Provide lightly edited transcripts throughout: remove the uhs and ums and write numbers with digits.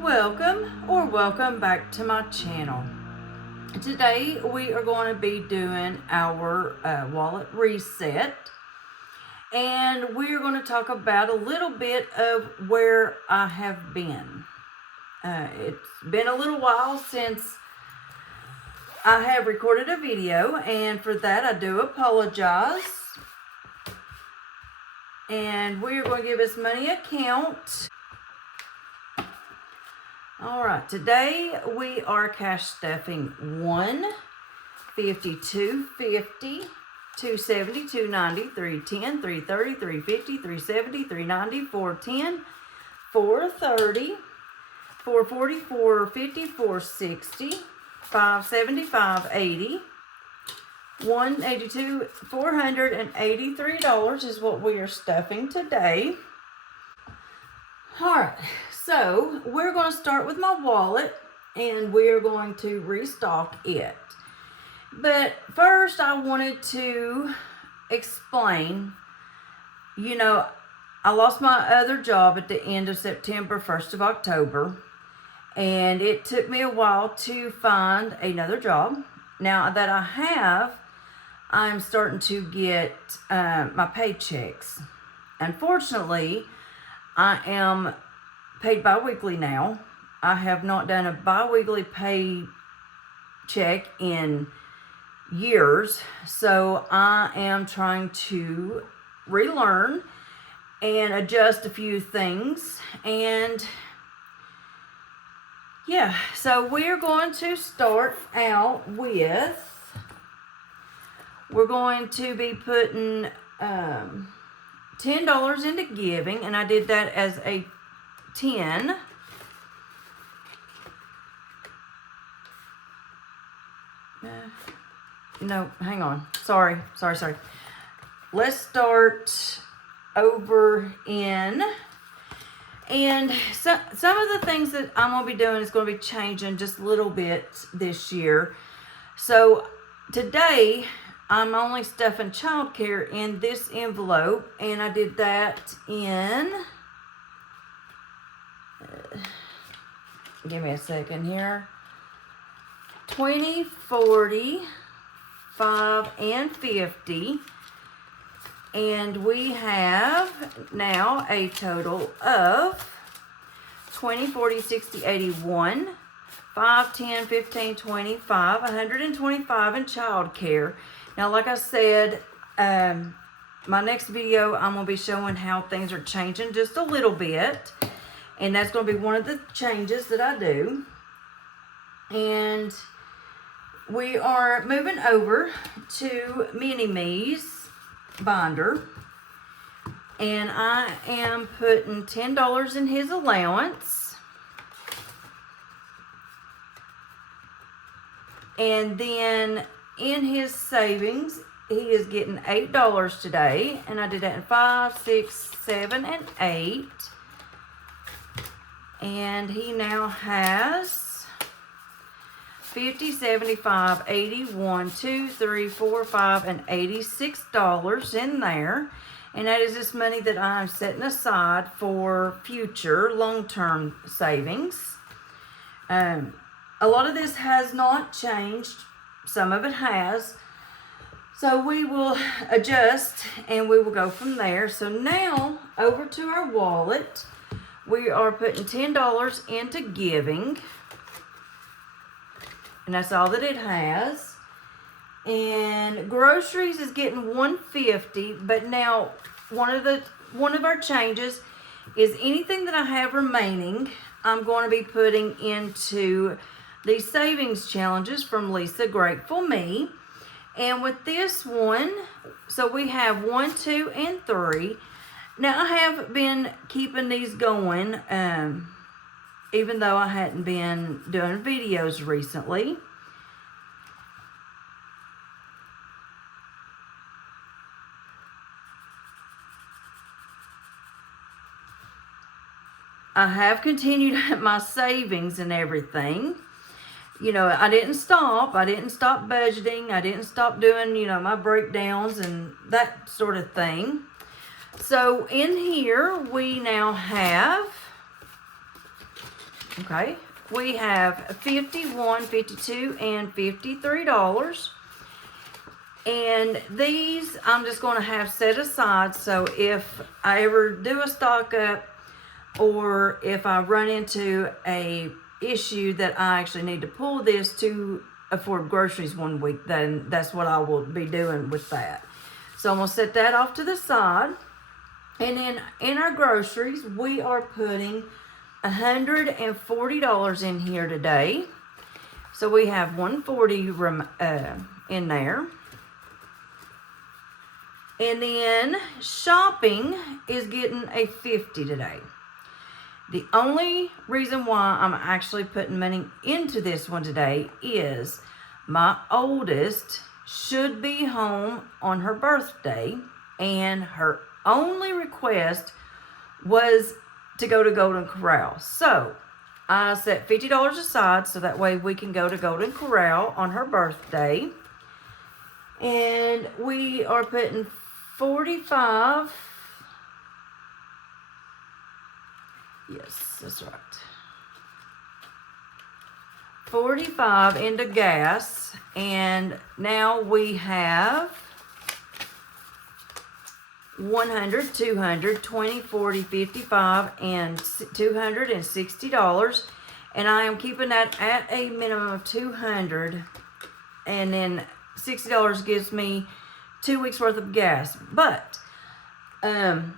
Welcome back to my channel. Today we are going to be doing our wallet reset, and we are going to talk about a little bit of where I have been. It's been a little while since I have recorded a video, and for that I do apologize. And we are going to give this money a count. All right, today we are cash stuffing 150, 250, 270, 290, 310, 330, 350, 370, 390, 410, 430, 440, 450, 460, 570, 580, 182, $483 is what we are stuffing today. All right. So we're going to start with my wallet, and we're going to restock it. But first I wanted to explain, I lost my other job at the end of September, 1st of October, and it took me a while to find another job. Now that I have, I'm starting to get my paychecks. Unfortunately, I am paid bi-weekly now. I have not done a bi-weekly pay check in years, so I am trying to relearn and adjust a few things. And yeah, so we're going to start out with, we're going to be putting $10 into giving, and I did that as a 10. No, hang on. Sorry. Let's start over in. And some of the things that I'm going to be doing is going to be changing just a little bit this year. So today, I'm only stuffing childcare in this envelope, and I did that in... give me a second here. 20, 40, 5, and 50. And we have now a total of 20, 40, 60, 81, 5, 10, 15, 25, 125 in childcare. Now, like I said, my next video, I'm going to be showing how things are changing just a little bit. And that's going to be one of the changes that I do. And we are moving over to Mini-Me's binder. And I am putting $10 in his allowance. And then in his savings, he is getting $8 today. And I did that in 5, 6, 7, and 8. And he now has 50, 75, 81, 2, 3, 4, 5, and $86 in there. And that is this money that I'm setting aside for future long-term savings. A lot of this has not changed. Some of it has. So we will adjust and we will go from there. So now over to our wallet. We are putting $10 into giving, and that's all that it has. And groceries is getting $150, but now one of our changes is anything that I have remaining, I'm going to be putting into these savings challenges from Lisa Grateful Me. And with this one, so we have 1, 2, and 3. Now, I have been keeping these going, even though I hadn't been doing videos recently. I have continued my savings and everything. I didn't stop. I didn't stop budgeting. I didn't stop doing, my breakdowns and that sort of thing. So in here, we now have Okay, we have $51, $52, and $53. And these I'm just going to have set aside, so if I ever do a stock up or if I run into a issue that I actually need to pull this to afford groceries one week, then that's what I will be doing with that. So I'm going to set that off to the side. And then in our groceries, we are putting $140 in here today. So we have $140 in there. And then shopping is getting a $50 today. The only reason why I'm actually putting money into this one today is my oldest should be home on her birthday, and her only request was to go to Golden Corral. So I set $50 aside so that way we can go to Golden Corral on her birthday. And we are putting 45. Yes, that's right. 45 into gas, and now we have 100, 200, 20, 40, 55, and $260. And I am keeping that at a minimum of 200, and then $60 gives me 2 weeks worth of gas. But I'm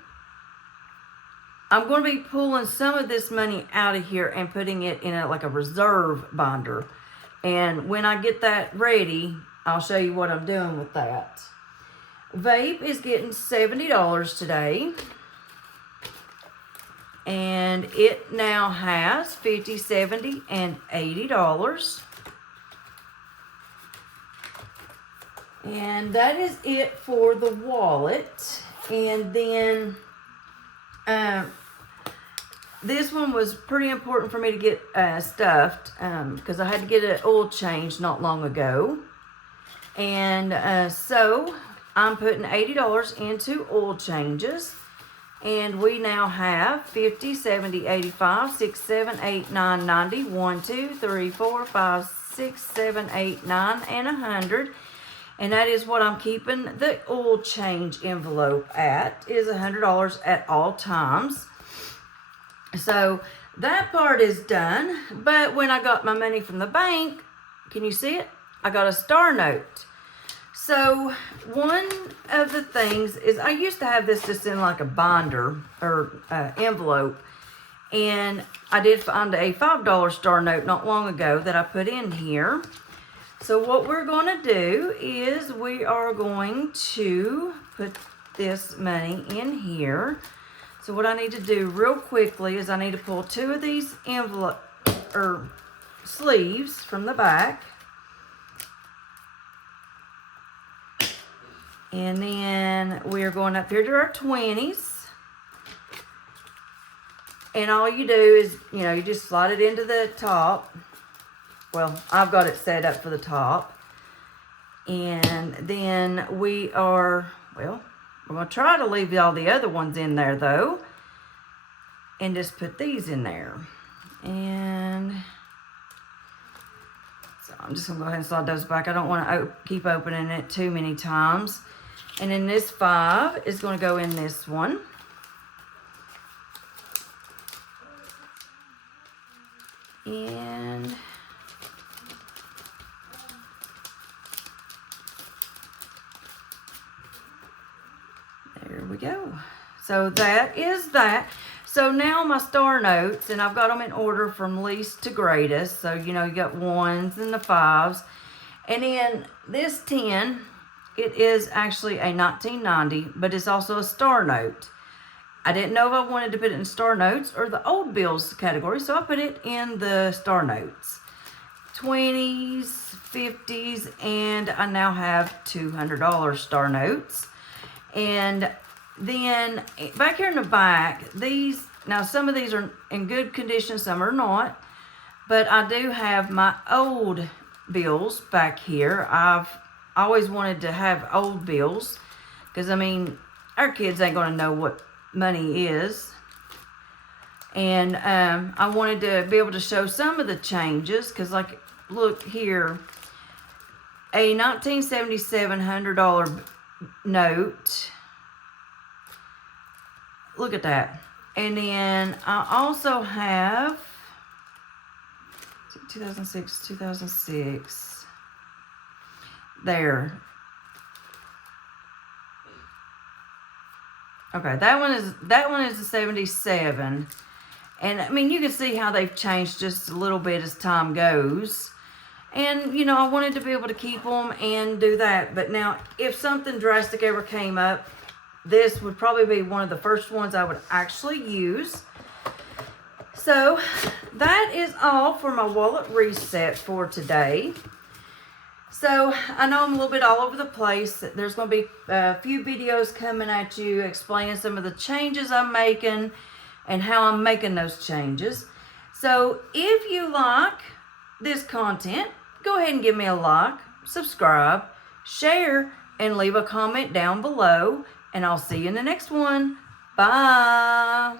going to be pulling some of this money out of here and putting it in like a reserve binder. And when I get that ready, I'll show you what I'm doing with that. Vape is getting $70 today. And it now has $50, $70, and $80. And that is it for the wallet. And then this one was pretty important for me to get stuffed because I had to get an oil change not long ago. And so I'm putting $80 into oil changes. And we now have 50, 70, 85, 6, 7, 8, 9, 90, 1, 2, 3, 4, 5, 6, 7, 8, 9, and 100. And that is what I'm keeping the oil change envelope at, is $100 at all times. So that part is done. But when I got my money from the bank, can you see it? I got a star note. So one of the things is I used to have this just in like a binder or envelope. And I did find a $5 star note not long ago that I put in here. So what we're going to do is we are going to put this money in here. So what I need to do real quickly is I need to pull 2 of these envelope or sleeves from the back. And then we are going up here to our 20s. And all you do is, you just slide it into the top. Well, I've got it set up for the top. And then we are, we're going to try to leave all the other ones in there, though. And just put these in there. And so I'm just going to go ahead and slide those back. I don't want to keep opening it too many times. And then this 5 is going to go in this one. And there we go. So that is that. So now my star notes, and I've got them in order from least to greatest. So, you got 1s and the 5s. And then this 10, it is actually a 1990, but it's also a star note. I didn't know if I wanted to put it in star notes or the old bills category, so I put it in the star notes. 20s, 50s, and I now have $200 star notes. And then back here in the back, now some of these are in good condition, some are not, but I do have my old bills back here. I've always wanted to have old bills because, our kids ain't going to know what money is. And I wanted to be able to show some of the changes, because like, look here, a 1977 $100 note. Look at that. And then I also have 2006. There. Okay, that one is a 77. And I mean, you can see how they've changed just a little bit as time goes. And, you know, I wanted to be able to keep them and do that. But now, if something drastic ever came up, this would probably be one of the first ones I would actually use. So, that is all for my wallet reset for today. So, I know I'm a little bit all over the place. There's going to be a few videos coming at you explaining some of the changes I'm making and how I'm making those changes. So, if you like this content, go ahead and give me a like, subscribe, share, and leave a comment down below. And I'll see you in the next one. Bye.